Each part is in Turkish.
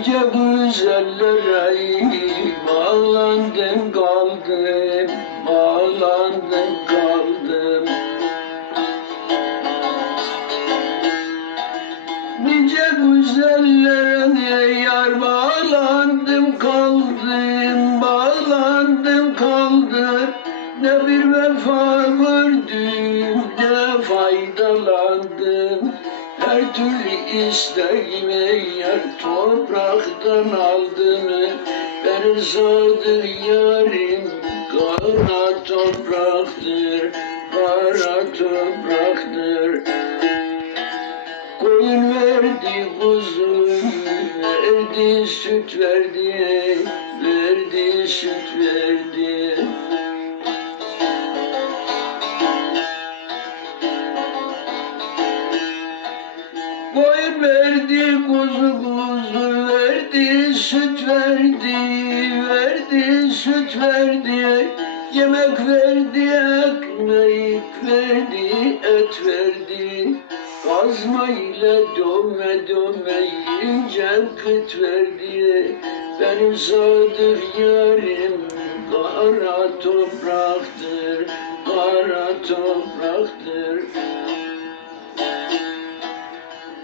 Nice güzellere bağlandım kaldım Bağlandım kaldım. Nice güzellere yar bağlandım kaldım Bağlandım kaldım. Ne bir vefa gördüm ne faydalandım Her türlü isteğimi yer topraktan aldım Benim sadır yarim kara topraktır Kara topraktır Koyun verdi kuzu, verdi süt verdi, verdi süt verdi. Süt verdi. Yemek verdi, ekmek verdi, et verdi. Kazma ile dövme dövme yiyince kıt verdi Benim sadık yarim kara topraktır Kara topraktır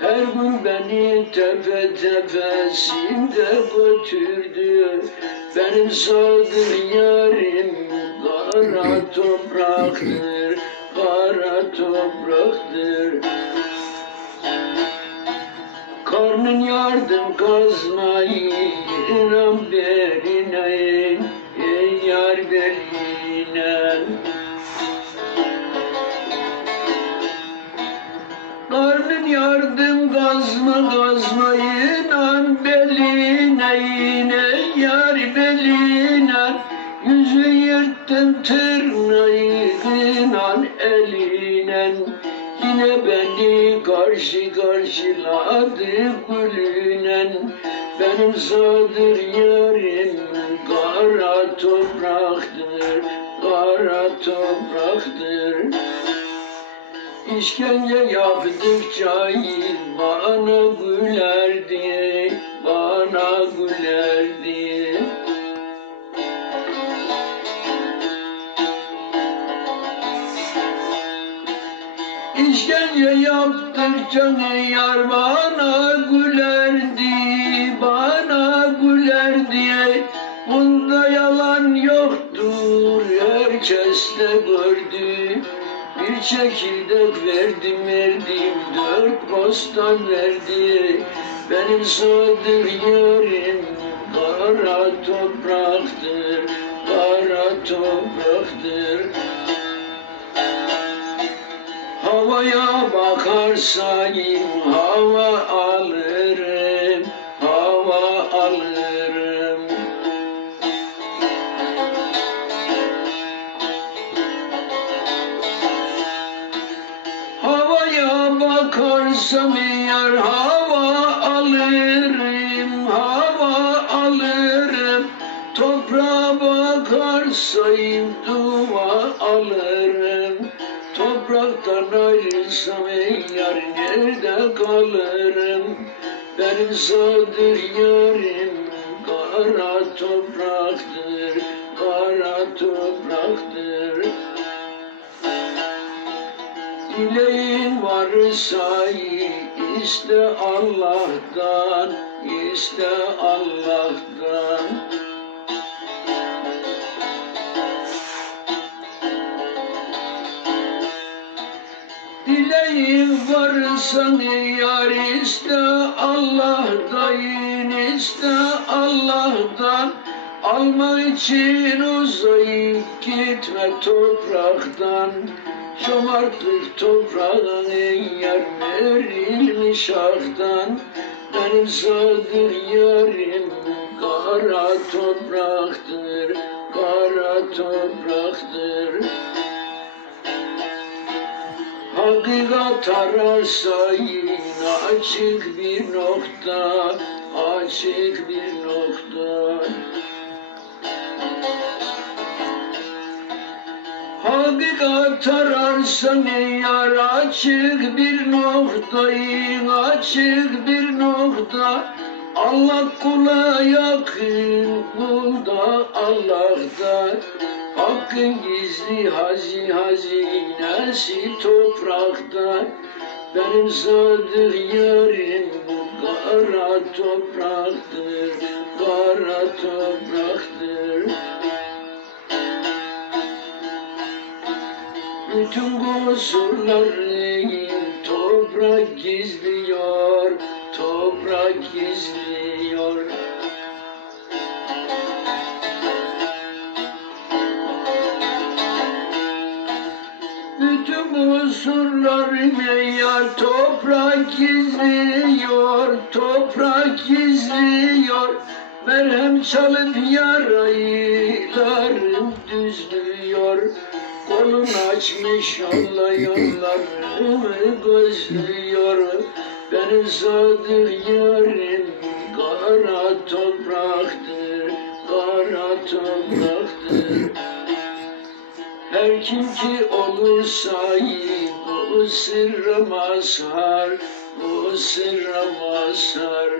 Her gün beni tepe tepesinde götürdü. Benim sadık yarim kara topraktır, kara topraktır. Karnın yardım kazmayı inan beline ey yar beline tırnağı inan eline Yine beni karşı karşıladı gülünen. Benim sadır yarim kara topraktır Kara topraktır. İşkence yaptıkça bana gülerdi Bana gülerdi İşkence yaptıkça ne yar bana gülerdi, bana gülerdi. Bunda yalan yoktur, herkes de gördü. Bir çekirdek verdim verdim, dört bostan verdi. Benim sadır yarim kara topraktır, kara topraktır. Havaya bakarsayım hava alırım, hava alırım. Havaya bakarsam eğer hava alırım, hava alırım. Toprağa bakarsayım dua alırım. Topraktan ayrılsam eğer nerede kalırım? Benim sadır yarim kara topraktır, kara topraktır. Dileğin varsa iste Allah'tan, iste Allah'tan. Dileğin varsa yar iste Allah'tan, iste Allah'tan. Alma için uzayıp gitme topraktan. Çomartlık toprağın en yar verilmiş aktan. Benim sadır yarim kara topraktır, kara topraktır. Hakikat ararsa yine açık bir nokta, açık bir nokta. Hakikat ararsan yar açık bir noktayı, açık bir nokta. Allah kula yakın, kulda Allah'ta. Hakkın gizli hazi hazinesi toprakta. Benim sadık yarim kara topraktır, kara topraktır. Bütün kusurları toprak gizliyor, toprak gizliyor. Bütün kusurlarımı yar toprak gizliyor, toprak gizliyor. Merhem çalıp yaraylarım düzlüyor. Kolun açmış yolla yollarımı gözlüyor. Benim sadık yarim kara topraktır, kara topraktır. Her kim ki olur sahip bu sırra mazhar, bu sırra mazhar.